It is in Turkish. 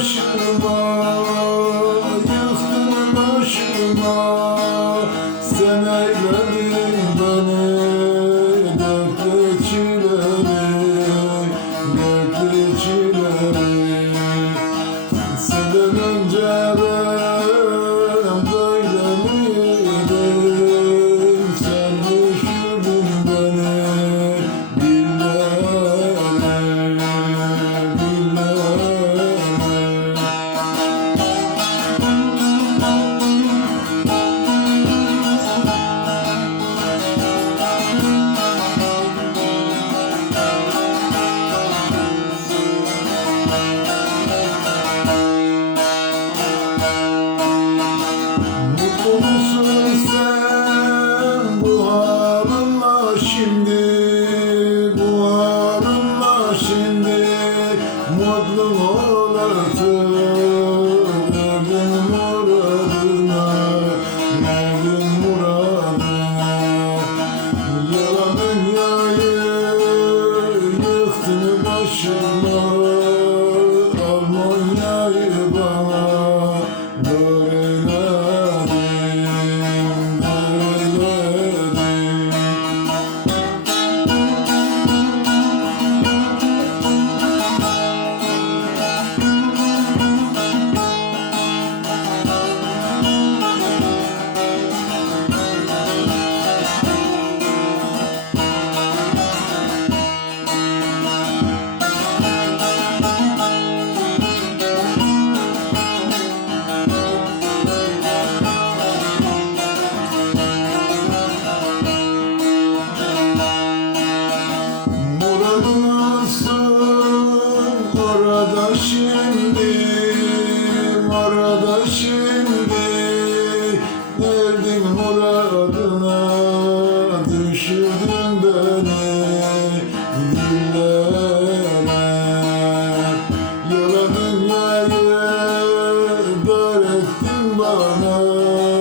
aşkıma Yıktın aşkıma. Sen eyledin. Mutlum olasın Evin muradına Mevlin muradına Yalan dünyayı Yıktın başıma Almanya'yı bana arada şimdi Derdim muradına düşürdün beni Dillere Yalan dünyayı dar ettin bana.